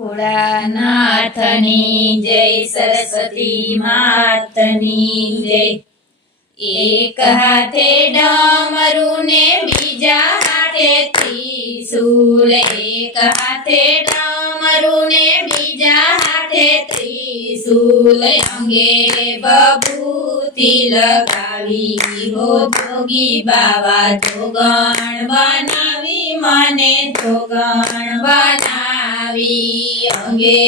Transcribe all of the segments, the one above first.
ભોળાનાથની જય, સરસ્વતી માતની જય। એક હાથે ડમરું ને બીજા હાથે ત્રિશૂલ, એક હાથે ડમરું ને બીજા હાથે ત્રિશૂલ, અંગે બભૂતિ લગાવી હો જોગી બાવા જોગણ બનાવી, મને જોગણ બનાવી, અંગે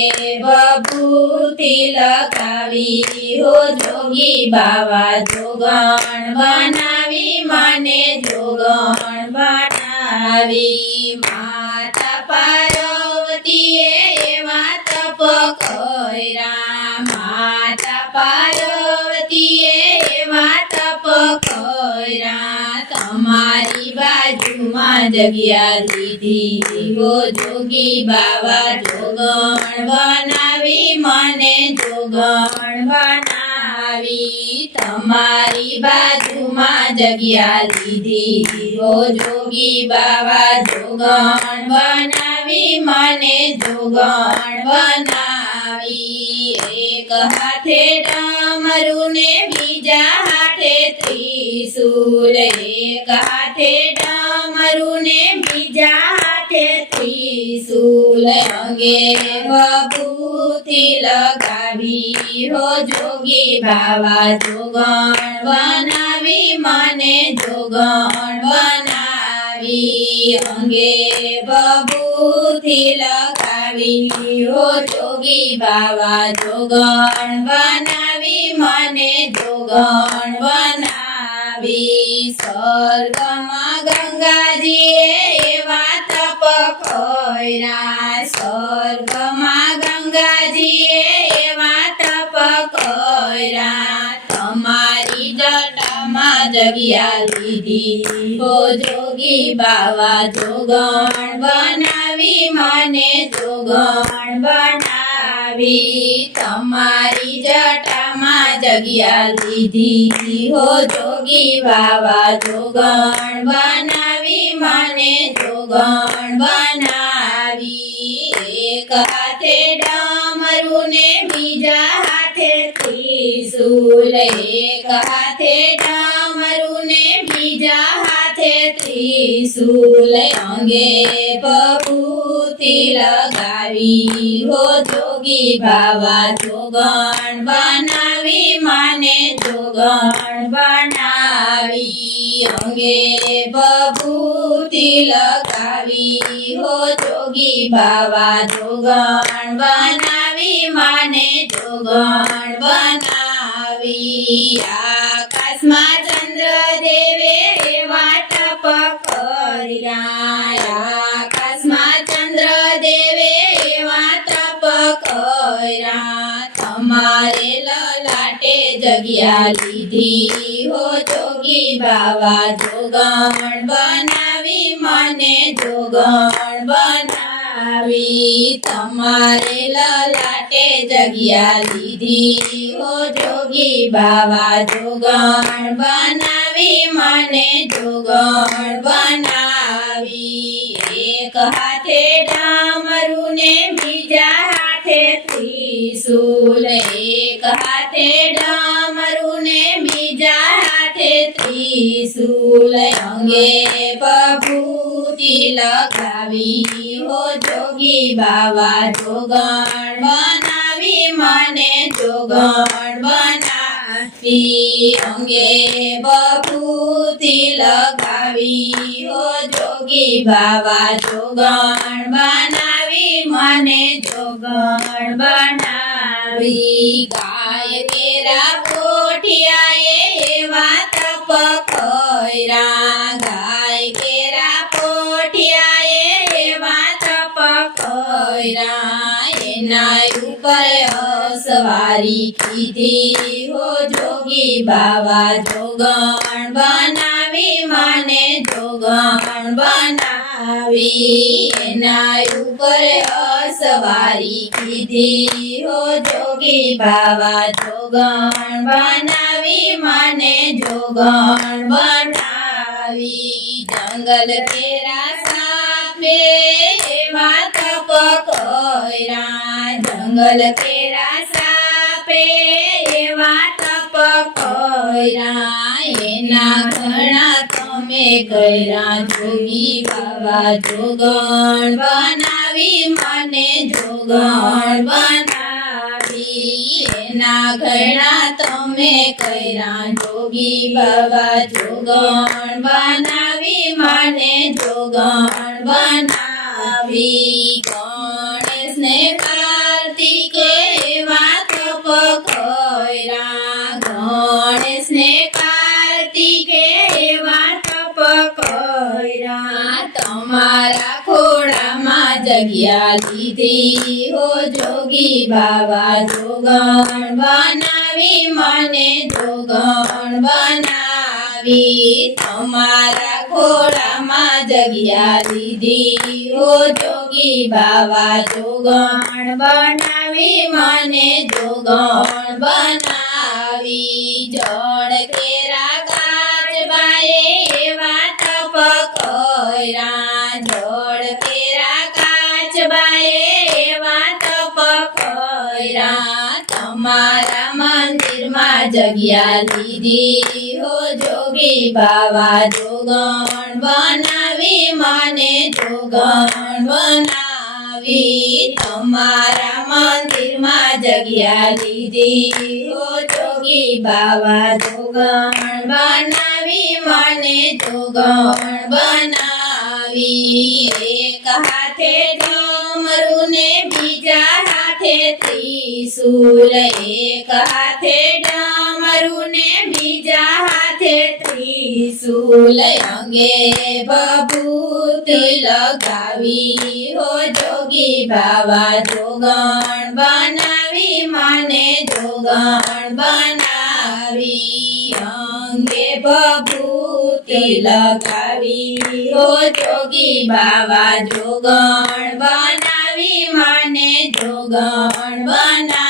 બભૂતિ લગાવી હો જોગી બાવા જોગણ બનાવી, મને જોગણ બનાવી। માતા પાર્વતીએ એવા તપ કર્યા, માતા પાર્વતીએ એવા તપ કર્યા, તમારી બાજુમાં જગ્યા લીધી હો જોગી બાવા જોગણ બનાવી, મને જોગણ બનાવી, તમારી બાજુમાં જગ્યા લીધી હો જોગી બાવા જોગણ બનાવી, મને જોગણ બનાવી। એક હાથે ડમરું ને બીજા હાથે ત્રિશૂલ, એક હાથે ડમરું ને બીજા હાથે ત્રિશૂલ, અંગે બભૂતિ લગાવી હો જોગી બાવા જોગણ બનાવી, મને જોગણ બનાવી, અંગે બભૂતિ લગાવી હો જોગી બાવા જોગણ બનાવી, મને જોગણ બનાવી। સ્વર્ગમાં ગંગાજીએ એવા તપ કર્યા, સ્વર્ગમાં ગંગાજીએ એવા તપ કર્યા, તમારી જટામાં જગ્યા લીધી હો જોગી બાવા જોગણ બનાવી, મને જોગણ બનાવી, તમારી જટામાં જગ્યા લીધી હો જોગી બાવા જોગણ બનાવી, મને જોગણ બનાવી। એક હાથે ડમરું ને બીજા હાથે ત્રિશૂલ, એક હાથે ડમરું ને બીજા હાથે ત્રિશૂલ, અંગે બભૂતિ લગાવી હો જોગી બાવા જોગણ બનાવી, મને જોગણ બનાવી, અંગે બભૂતિ લગાવી હો જોગી બાવા જોગણ બનાવી, મને જોગણ બનાવી। આકાશમાં ચંદ્ર દેવે એવા તપ કર્યા, આકાશમાં ચંદ્ર દેવે એવા તપ કર્યા, તમારે લલાટે જગ્યા લીધી હો જોગી બાવા જોગણ બનાવી, મને જોગણ બનાવી, તમારે લલાટે જગ્યા લીધી હો જોગી બાવા જોગણ બનાવી, મને જોગણ બનાવી। એક હાથે ડમરું ને બીજા હાથે ત્રિશૂલ, એક હાથે ડમરું ને બીજા હાથે ત્રિશૂલ, અંગે બભૂતિ લગાવી હો જોગી બાવા જોગણ બનાવી, મને જોગણ બનાવી, અંગે બભૂતિ લગાવી હો જોગી બાવા જોગણ બનાવી, મને જોગણ બનાવી। ગાય કેરા પોઠિયાએ એવા તપ કર્યા, ગાય કેરા પોઠિયાએ એવા તપ કર્યા, એના ઉપર અસવારી કીધી હો જોગી બાવા જોગણ બનાવી, મને જોગણ બનાવી, એના ઉપર અસવારી કીધી હો જોગી બાવા જોગણ બનાવી, મને જોગણ બનાવી। જંગલ કેરા સાપે એવા તપ કર્યા, મંગલ કેરા સાપે એવા તપ કર્યા એના ઘણા તમે કર્યા જોગી બાવા જોગણ બનાવી મને જોગણ બનાવી એના ઘણા તમે કર્યા જોગી બાવા જોગણ બનાવી મને જોગણ બનાવી ગણેશને કાર્તિકે એવા તપ કર્યા ગણેશને કાર્તિકે એવા તપ કર્યા તમારા ખોળામાં જગ્યા લીધી હો જોગી બાવા જોગણ બનાવી મને જોગણ બનાવી તમારા ખોળામાં જગ્યા લીધી હો જોગી બાવા જોગણ બનાવી મને જોગણ બનાવી જળ કેરા કાચબાએ એવા તપ કર્યા જળ કેરા કાચબાએ એવા તપ કર્યા તમારા મંદિરમાં જગ્યા લીધી હો જોગી બાવા જોગણ બનાવી મને જોગણ બનાવી તમારા મંદિરમાં જગ્યા લીધી હો જોગી બાવા જોગણ બનાવી મને જોગણ બનાવી એક હાથે ડમરું ને બીજા હાથે ત્રિશૂલ એક હાથે ડમરું ને બીજા હાથે ત્રિશૂલ અંગે ભભૂતિ લગાવી હો જોગી બાવા જોગણ બનાવી મને જોગણ બનાવી અંગે ભભૂતિ લગાવી હો જોગી બાવા જોગણ બનાવી મને જોગણ બનાવી